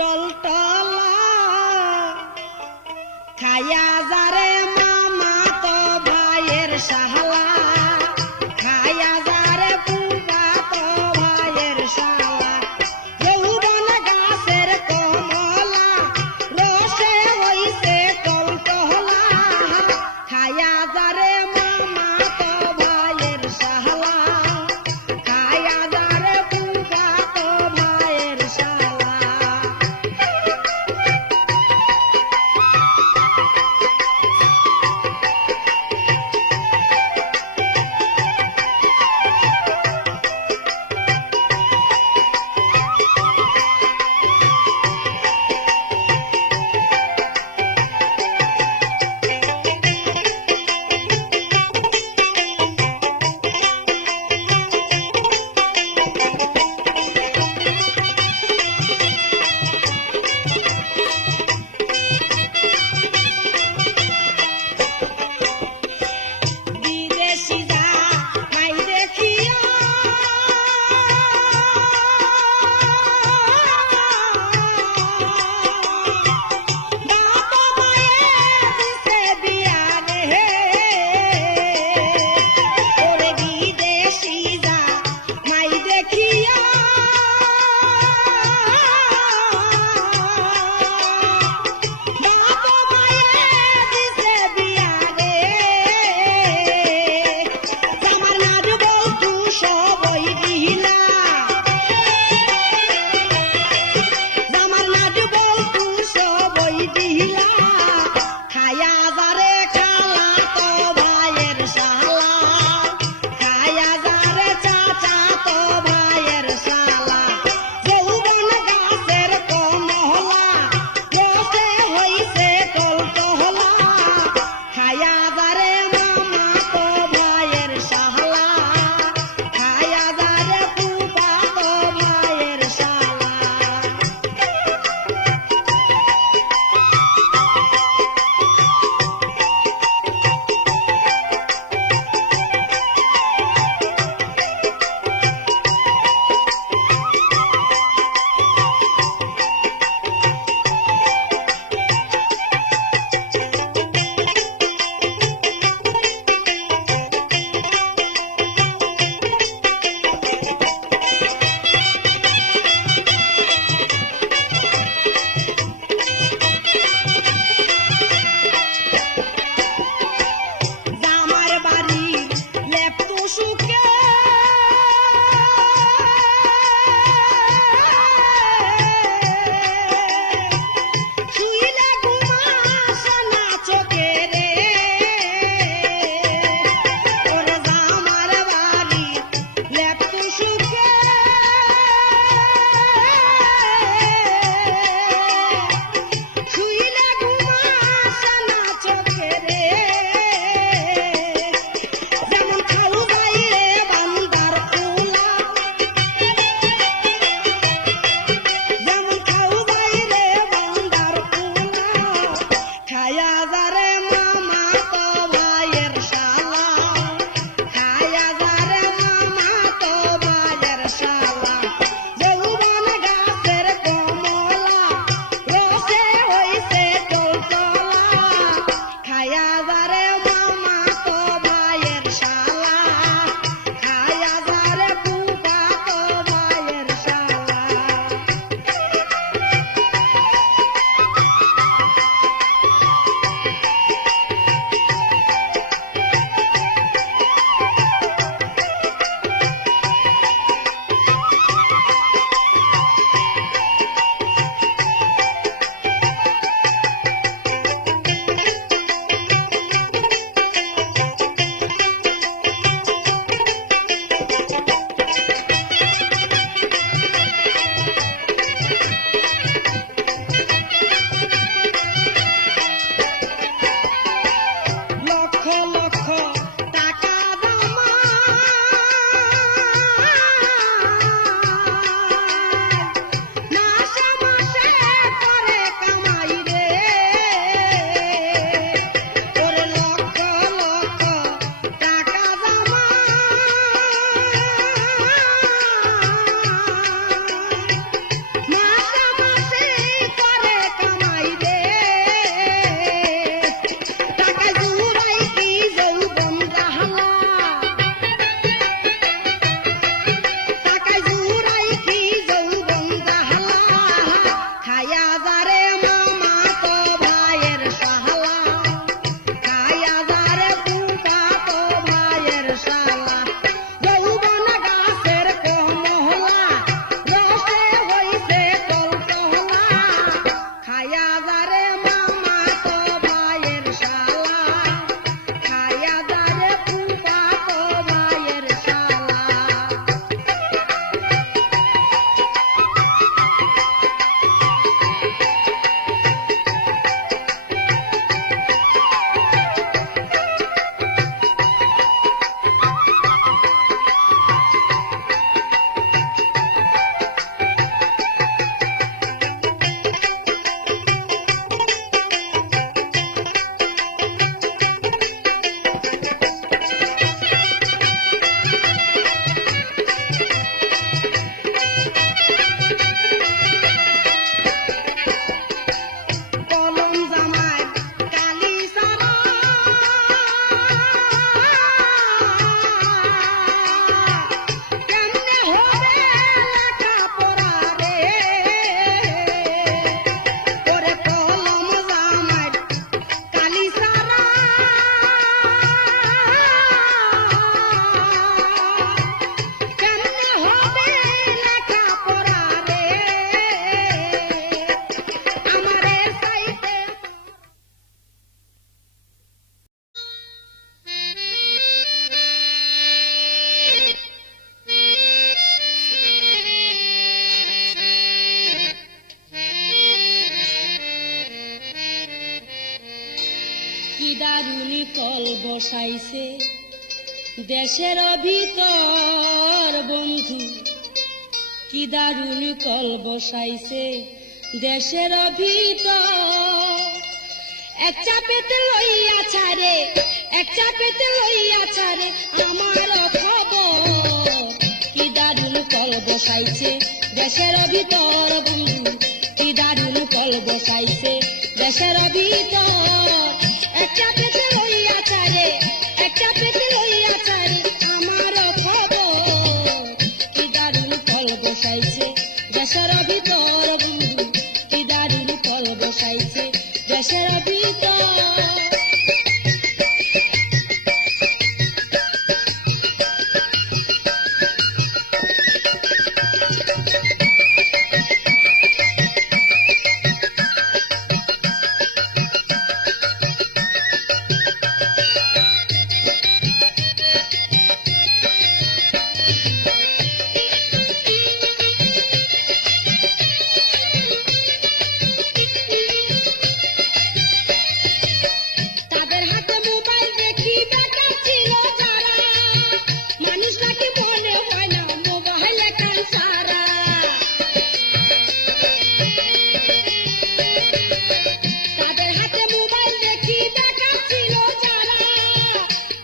টলটলা খায়া যারে মামা তো ভাইয়ের শালা খায়া যারে পুবা তো ভাইয়ের শালা যৌবন গাছের কমলা রসে হইছে টলটলা খায়া যারে মামা তো ভাইয়ের শালা খায়া যারে পুবা তো ভাইয়ের শালা দারুণ কল বসাইছে দেশের ভিতর বন্ধু, কি দারুণ কল বসাইছে দেশের ভিতর। এক চাপেতে লইয়া ছাড়ে, এক চাপেতে লইয়া ছাড়ে আমার খবর, কি দারুণ কল বসাইছে দেশের ভিতর বন্ধু, কি দারুণ কল বসাইছে দেশের ভিতর। এক চাপেতে লইয়া ছাড়ে, এক চাপেতে লইয়া ছাড়ে আমার খবর, কি দারুণ কল বসাইছে দেশের ভিতর বন্ধু, কি দারুণ কল বসাইছে দেশের ভিতর। তাদের হাতে মোবাইল দেখি বেকার ছিল যারা, মানুষ নাকি মনে হয় না মোবাইলে কান সারা। তাদের হাতে মোবাইল দেখি বেকার ছিল যারা,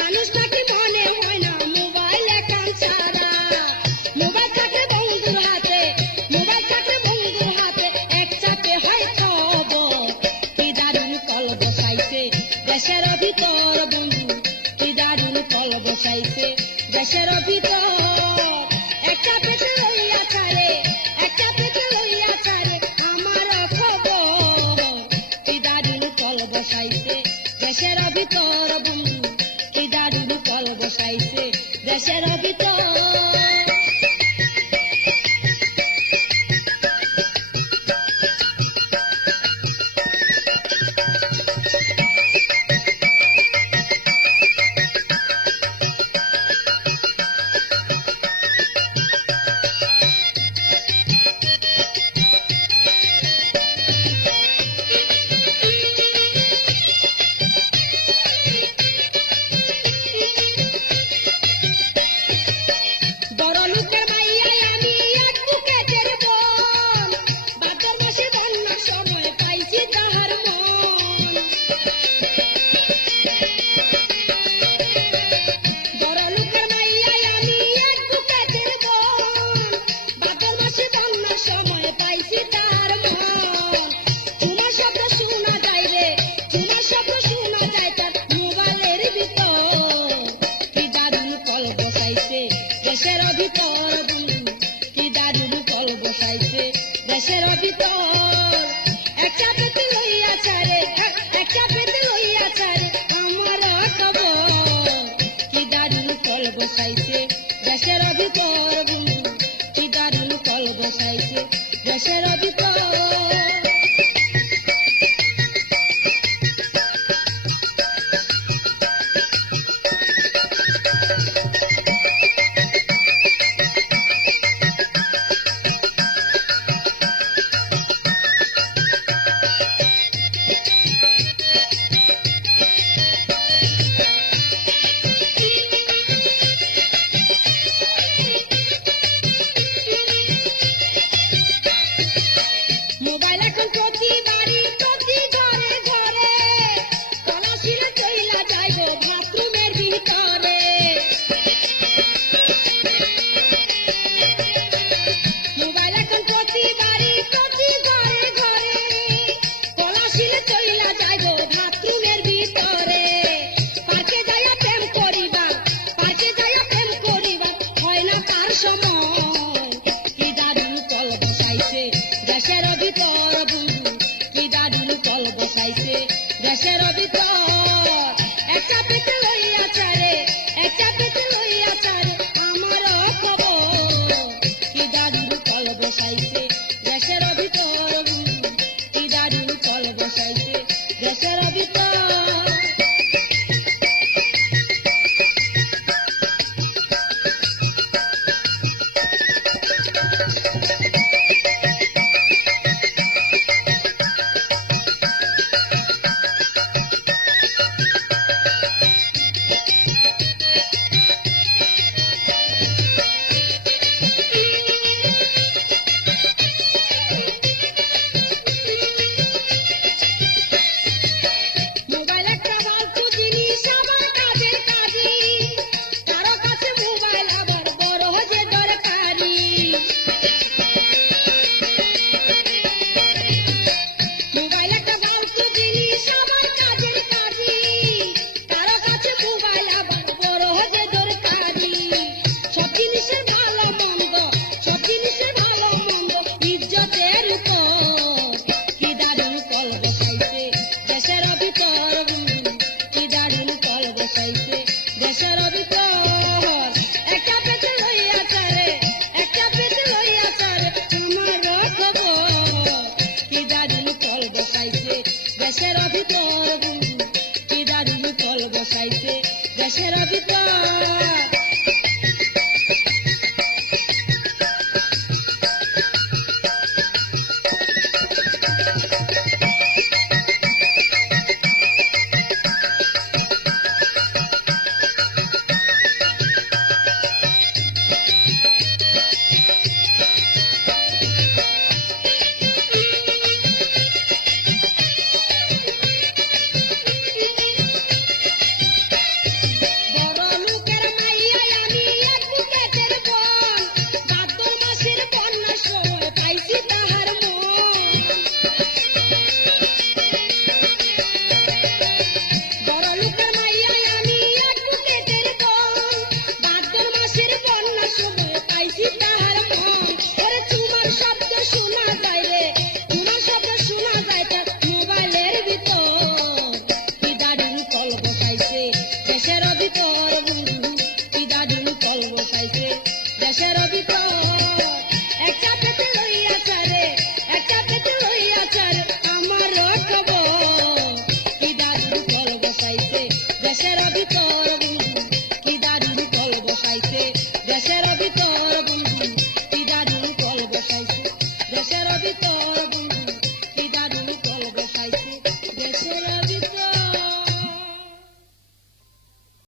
মানুষ নাকি মনে হয় না মোবাইলে কান সারা। মোবাইল থাকে বন্ধুর হাতে, মোবাইল থাকে বন্ধুর হাতে, এক চাপে হয় খবর, কি দারুণ কল বসাইছে দেশের ভিতর বন্ধু, কি দারুণ কল বসাইছে দেশের ভিতর। এক চাপেতে লইয়া ছাড়ে, এক চাপেতে লইয়া ছাড়ে আমার খবর, কি দারুণ কল বসাইছে দেশের ভিতর বন্ধু, কি দারুণ কল বসাইছে দেশের ভিতর। বড় লোকের মাইয়াই আমি এক বুকেটের বোন, ভাদ্র মাসে বন্যার সময় পাইছি তাহার মন। বড় লোকের মাইয়াই আমি এক বুকেটের বোন, ভাদ্র মাসে বন্যার সময় পাইছি তাহার মন। তোমার শব্দ শোনা যায় রে, তোমার শব্দ শোনা যায় তার মোবাইলের ভিতর, কি দারুণ কল বসাইছে দেশের ভিতর বন্ধু, কি দারুণ কল বসাইছে দেশের ভিতর। এক চাপেতে লইয়া ছাড়ে, এক চাপেতে লইয়া ছাড়ে আমার খবর, কি দারুণ কল বসাইছে দেশের ভিতর বন্ধু, কি দারুণ কল বসাইছে দেশের ভিতর। মোবাইল এখন প্রতি বাড়ি প্রতি ঘরে ঘরে, তলাশিলে চইলা যাইব বাথরুমের ভিতরে। মোবাইল এখন প্রতি বাড়ি প্রতি ঘরে ঘরে, তলাশিলে চইলা যাইব বাথরুমের ভিতরে। পার্কে যাইয়া প্রেম করিবা, পার্কে যাইয়া প্রেম করিবা হয় না তার সময়, কি দারুণ কল বসাইছে দেশের ভিতর বন্ধু, কি দারুণ কল বসাইছে দেশের ভিতর। এক চাপেতে লইয়া ছাড়ে, এক চাপেতে লইয়া ছাড়ে আমার খবর, কি দারুণ কল বসাইছে দেশের ভিতর বন্ধু, কি দারুণ কল বসাইছে দেশের ভিতর। দেশের ভিতর বন্ধু কি দারুণ কল বসাইছে দেশের ভিতর দেশের ভিতর